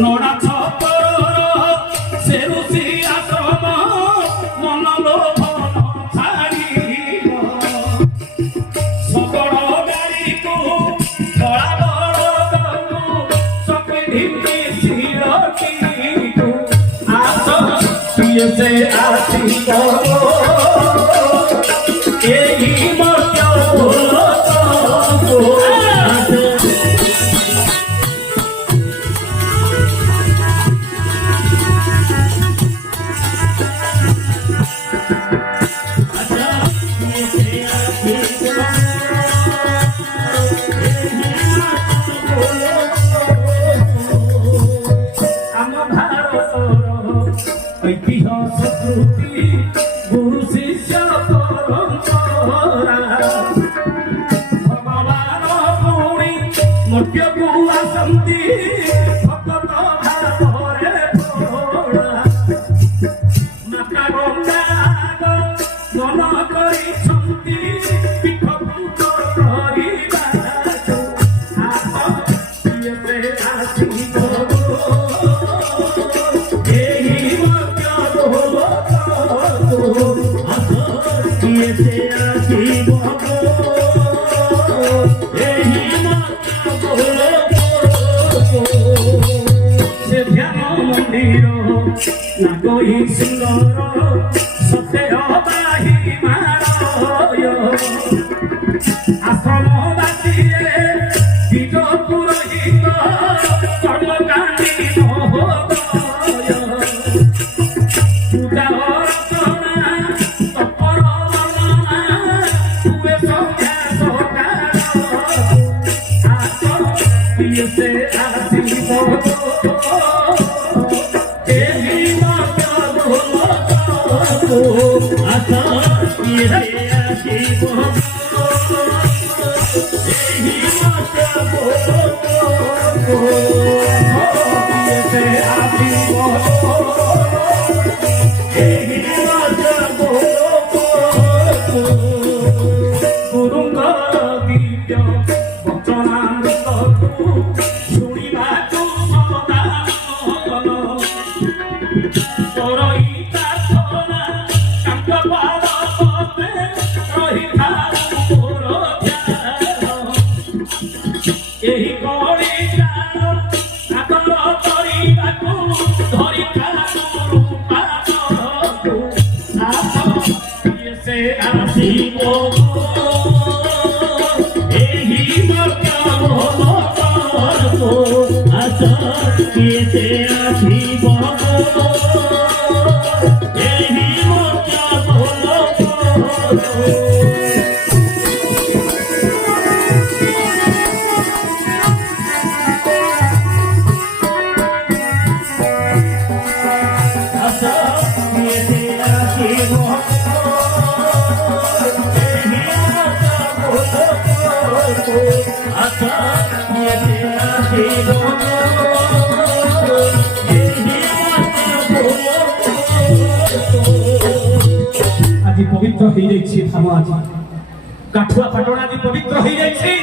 नोड़ा छपर से रुसी आश्रम मनलोभ छाड़ी सकड़ गाड़ी को कला बड़ चपी सिरकी आस किए से आसी सुंदर सत्य बाही मारय आश्रम बासी बीज पुरोहित कर्मकांडी महोदय पूजा रचना तपर वर्णना तुए संध्या सकार आस से आसी पवित्र हो जाइए धाम आज काठुआ पाटण आज पवित्र हो जाइए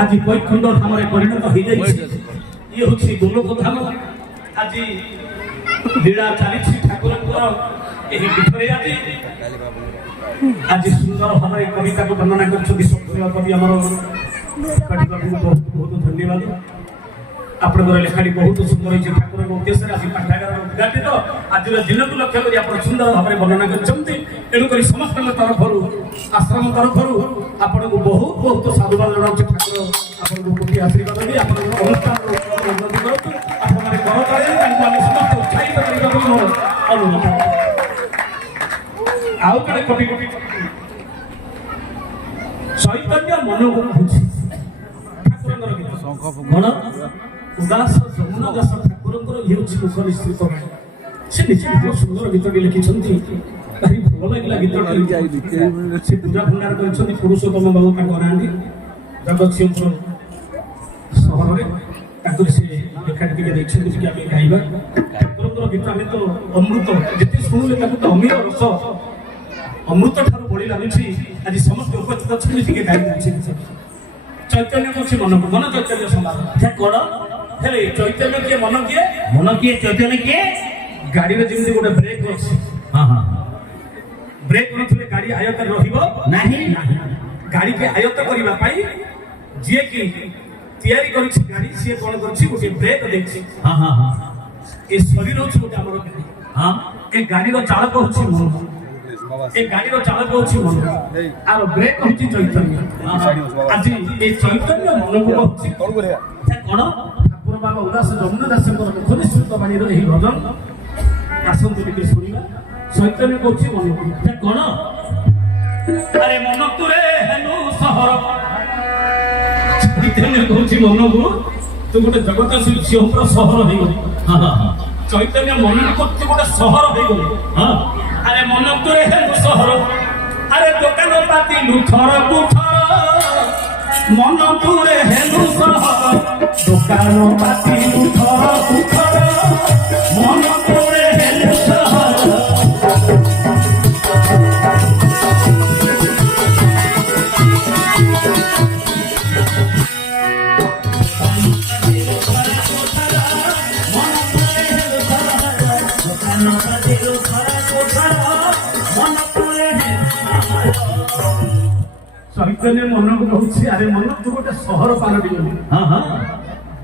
आज वैकुंठ धाम परिणत हो जाइए ये हूँ गोलोक धाम आज लीला चली ठाकुर पीठरे आज आज सुंदर भाव कविता को वर्णना कर कवि आमर बहुत बहुत धन्यवाद आपंकर लेखाटी बहुत सुंदर होती ठाकुर उद्देश्य आज पाठागार उद्घाटित आज दिन को लक्ष्य कर आप सुंदर भाव वर्णना करुक समस्त तरफ आश्रम तरफ आपन को बहुत बहुत साधुवाद जनाऊँ ठाकुर आपको कोटि आशीर्वाद दी आप अनुष्ठान उन्नति करूँ आपने घर चले समस्त उत्साहित करने मोर अनुरोध आउ कड़े कोटि कोटि चैतन्य मन को बुझी ठाकुर गीत उदास जमुना दास ठाकुर ये मुख निश्चित से निजे बहुत सुंदर गीत लिखिं भारी भल लगे गीत से पूजा भंडार कर पुरुषोत्तम बाबू ना जगतसिंहपुर सहर से लेखाटी देखते गाइबा ठाकुर गीत आम तो अमृत जिते शुणुले तो अमीर रस अमृत ठार बड़ी लगुच आज समस्त उपस्थित अच्छे गाई चैतन्य अच्छे मन को मन चैतन्य संवाद कौन हेले चैतन्य किए मन किए चैतन्य किए गाड़ी में जमी गोटे ब्रेक अच्छे हाँ हाँ ब्रेक नथिले गाड़ी आयत रहिबो नाही गाड़ी के आयत करिबा पाई जे कि तैयारी करिछि गाड़ी से कोन करछि गोटे ब्रेक देखछि हां हां हां ए शरीर होछि गोटे हमर गाड़ी हां ए गाड़ी रो चालक होछि मन ए गाड़ी रो चालक होछि मन आरो ब्रेक होछि चैतन्य आज ए चैतन्य मन को होछि कोन ठाकुर बाबा उदास जमुना दास को मुख निश्चित बाणी रो एही भजन आसंत टिके सुनिबा चैतन्य कौची मन कौन अरे मन तुरे हेनु सहर चैतन्य कौची मन को तू गोटे जगत सिंहपुर सहर हो चैतन्य मन को गोटे सहर हो अरे मन तुरे हेनु सहर अरे दुकान पाती लुथर कुथर मन तुरे हेनु सहर दुकान पाती लुथर कुथर मन तुरे हेनु सहर चैतन्य मन को कहूँ अरे मन तू गोटे सहर पालटि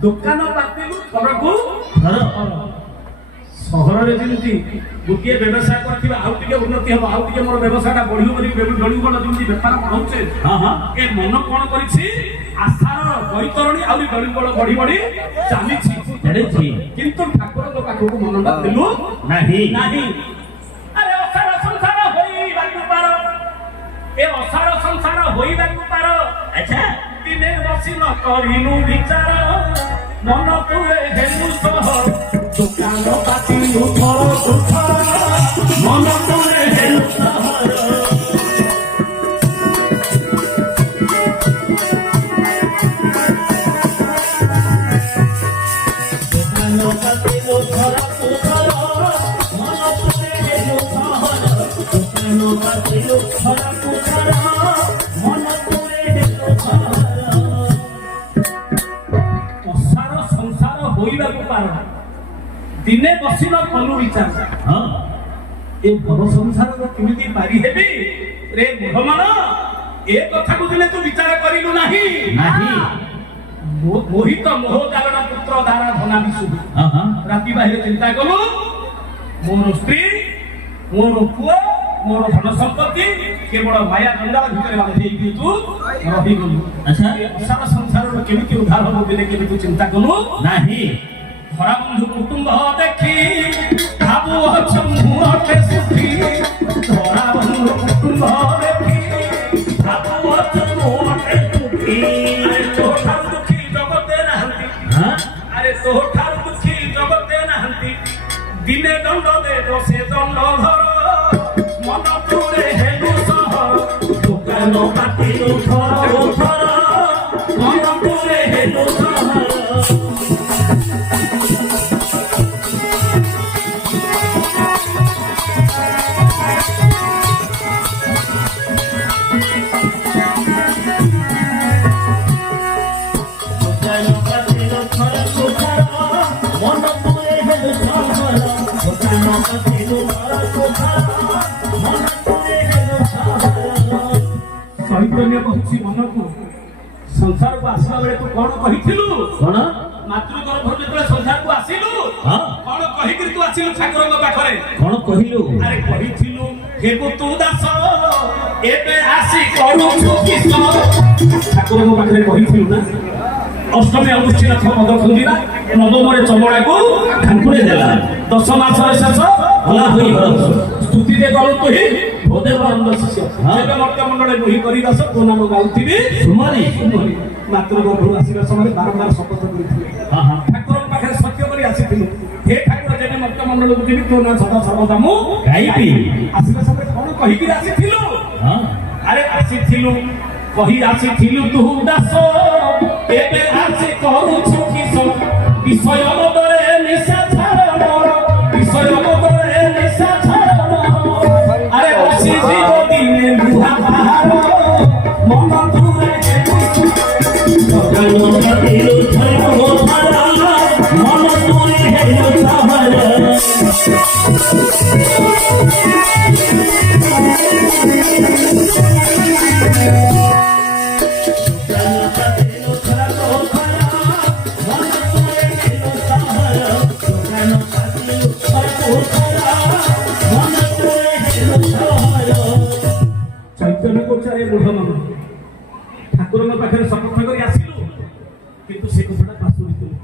दुकान पाती थर को सहर जमी गोटे व्यवसाय कर उन्नति हम आउ मोर व्यवसाय बढ़ी बेपार बढ़ाऊे ए मन कौन कर आशार बैतरणी आहरी डलिबल बढ़ी बढ़ी चली किंतु ठाकुर पाखक मन देलु नहीं अरे असार संसार ए असार संसार पार अच्छा दिने बसी न करिनु विचार मन तुए हेनु सहर दुकान पाती उठर उठर मन तुए हेनु सहर दुकान पाती उठर उठर मन तुए हेनु सहर दुकान पाती उठर उठर मन तुए हेनु सहर असार संसार होइबाकु पार दिने बसी न कलु विचार हाँ ए भव संसार को केमिति पारी हेबी रे मूढ़ ए कथा को दिने तू विचार करिलु नाही मोहित मोह जागरण पुत्र धारा धना विसु हां हां राति बाहिर चिंता कलु मोर स्त्री मोर पुआ मोर धन संपत्ति केवल माया गंगा भितर बांधी तू रही गलु अच्छा सारा संसार को केमिति उद्धार हो दिने केमिति चिंता कलु नाही भरा बंधु कुटुंब देखी भाबु मुहटे सुखी भरा बंधु कुटुंब देखी भाबु मुहटे सुखी तोठार दुखी जगते नहंती अरे तोठार दुखी जगते नहंती दिने दंड दे से दंड धर मन तुरे हेनु सहर दुकान पाती उठर उठर मन तुरे हेनु सहर ଚୈତନ୍ୟ କହୁଛି ମନକୁ ସଂସାରକୁ ଆସିଲା ବେଳେ ତୁ କଣ କହିଥିଲୁ? କଣ ମାତୃ ଗର୍ଭରୁ ଯେତେବେଳେ ସଂସାରକୁ ଆସିଲୁ ହଁ କଣ କହିକିରି ତୁ ଆସିଲୁ ଠାକୁରଙ୍କ ପାଖରେ? କଣ କହିଲୁ? ଆରେ କହିଥିଲୁ ହେ ତୁ ଦାସ ଏବେ ଆସି କରୁଛୁ କିସ? ଠାକୁରଙ୍କ ପାଖରେ କହିଥିଲୁ ନା? ଅଷ୍ଟମୀ ଅନୁଷ୍ଠିତ ପଦ ଖୋଲିଲା, ନବମରେ ଚମଡ଼ାକୁ ଠାକୁରେ ଦେଲା 10 ମାସରେ ଶେଷ ଭଲା ହୋଇ ହରସ ସ୍ତୁତିରେ ଗଳୁ ତୁହି ଭୋଦେବାନନ୍ଦ ଶିଷ୍ୟ। ଯେବେ ମର୍ତ୍ତ୍ୟମଣ୍ଡଳେ ମୁହିଁ କରି ଦାସ ତୋ ନାମ ଗାଉଥିବି ସୁମରି ମାତୃ ଗର୍ଭରୁ ଆସିବା ସମୟରେ ବାରମ୍ବାର ଶପଥ କରିଥିଲେ। ହଁ ହଁ ଠାକୁରଙ୍କ ପାଖରେ ସତ୍ୟ କରି ଆସିଥିଲୁ, ହେ ଠାକୁର ଯେବେ ମର୍ତ୍ତ୍ୟମଣ୍ଡଳକୁ ଯିବି ତୋ ନାଁ ସଦା ସର୍ବଦା ମୁଁ ଗାଇବି। ଆସିବା ସମୟରେ କଣ କହିକିରି ଆସିଥିଲୁ? ହଁ ଆରେ ଆସିଥିଲୁ କହି ଆସିଥିଲୁ ତୁ ଦାସ ଏବେ ଆସି କରୁଛୁ କିସ? ବିଷୟ ମତରେ ନିଶା ଛାଡ଼ ବିଷୟ ମତରେ ନିଶା ଛାଡ଼। ଆରେ ବସି ଯିବ ଦିନେ ଲୁହା ପାହାଡ଼ ମନ ତୁରେ ସକାଳ ରାତିରୁ ଥରିବ ଧାରା ମନ ତୁରେ ହେଲୁ ସାହାରା। ଚୈତନ୍ୟ ଗୋଚାରେ ବୁଢ଼ ମନ ଠାକୁରଙ୍କ ପାଖରେ ଶପଥ କରି ଆସିଲୁ, କିନ୍ତୁ ସେ କଥାଟା ପାଶୁରିଥିଲୁ।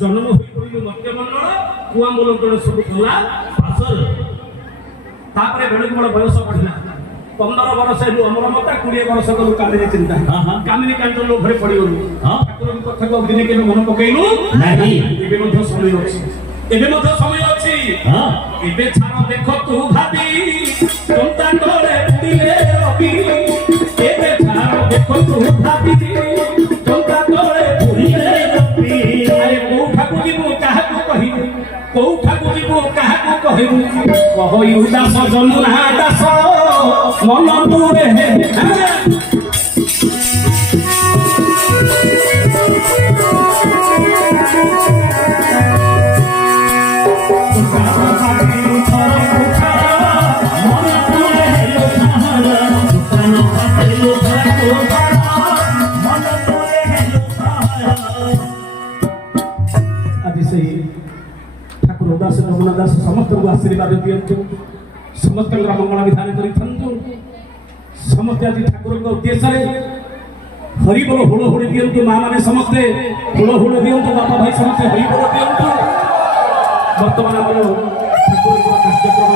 ଜନ୍ମ ହୋଇ ପଡ଼ିଲୁ ମର୍ତ୍ତ୍ୟମଣ୍ଡଳ କୁଆ ମୂଳନ୍ତଳ ସବୁ କଲା ପାଶର। ତାପରେ ବେଳକୁ ବଡ଼ ବୟସ ବଢ଼ିଲା, 15 ବର୍ଷ ହେଲୁ ଅମରମତା, 20 ବର୍ଷ ଗଲୁ କାମିନୀ ଚିନ୍ତା। କାମିନୀ କାଣ୍ଡ ଲୋଭରେ ପଡ଼ିଗଲୁ, ଠାକୁରଙ୍କ କଥାକୁ ଦିନେ କେବେ ମନେ ପକେଇଲୁ ନାହିଁ। ଏବେ ମଧ୍ୟ ସମୟ ଅଛି, ଏବେ ମଧ୍ୟ ସମୟ ଅଛି। ଏବେ ଛାଡ଼ ଦେଖ ତୁ ଭାବି ଟଙ୍କା ତଳେ ବୁଡ଼ିଲେ ରବି। ଏବେ ଛାଡ଼ ଦେଖ ତୁ ଭାବି ଟଙ୍କା ତଳେ ବୁଡ଼ିଲେ ରବି। ଆରେ କୋଉଠାକୁ ଯିବୁ କାହାକୁ କହିବୁ, କୋଉଠାକୁ ଯିବୁ କାହାକୁ କହିବୁ? କହୟୁ ଦାସ ଯମୁନା ଦାସ ମନ ତୁରେ ଆଜି ସେହି ଠାକୁର ଦାସ ଯମୁନା ଦାସ ସମସ୍ତଙ୍କୁ ଆଶୀର୍ବାଦ ଦିଅନ୍ତୁ, ସମସ୍ତଙ୍କର ମଙ୍ଗଳ ବିଧାନ କରିଥାନ୍ତୁ। ସମସ୍ତେ ଆଜି ଠାକୁରଙ୍କ ଉଦ୍ଦେଶ୍ୟରେ ହରିବୋଲ ହୁଳହୁଳି ଦିଅନ୍ତୁ। ମା ମାନେ ସମସ୍ତେ ହୁଳହୁଳି ଦିଅନ୍ତୁ, ବାପା ଭାଇ ସମସ୍ତେ ହରିବୋଲ ଦିଅନ୍ତୁ। ବର୍ତ୍ତମାନ ଆମର ଠାକୁରଙ୍କ କାର୍ଯ୍ୟକ୍ରମ